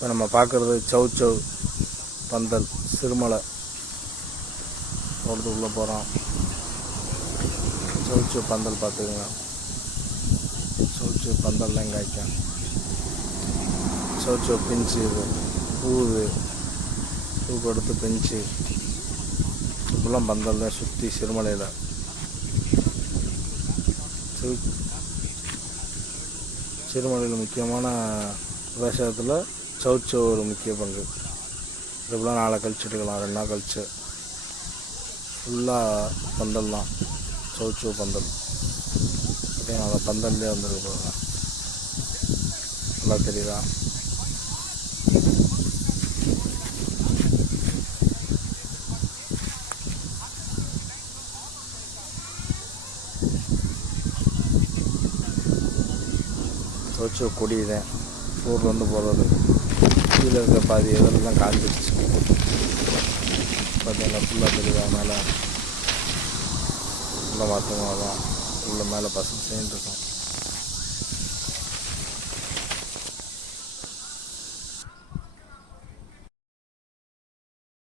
இப்போ நம்ம பார்க்குறது சௌச்சௌ பந்தல் சிறுமலை தோட்டத்துக்குள்ளே போகிறோம். சௌச்சௌ பந்தல் பார்த்துக்குங்க. சௌச்சௌ பந்தல்லாம் காய்க்கும். சௌச்சௌ பிஞ்சு இது பூ கொடுத்து பிஞ்சு இப்பெல்லாம் பந்தல் தான் சுற்றி சிறுமலையில். சிறுமலையில் முக்கியமான விவசாயத்தில் சௌச்சௌ ஒரு முக்கிய பங்கு. இதுபோல் நாளை கழிச்சுட்டு இருக்கலாம், 2 நாள் கழிச்சு ஃபுல்லாக பந்தல் தான். சௌச்சௌ பந்தல் அந்த பந்தல்லே வந்துருக்கு பாருங்க, நல்லா தெரியுதா? சௌச்சௌ கொடி தான் ஊர்லேருந்து போடுறது. கீழே இருக்க பாதி இதெல்லாம் காஞ்சிடுச்சு பார்த்தீங்கன்னா, ஃபுல்லாக தெரியுதா? மேலே ஃபுல்லாக மாற்றமாக தான் உள்ள மேலே பசங்க சேர்ந்துருக்கோம்.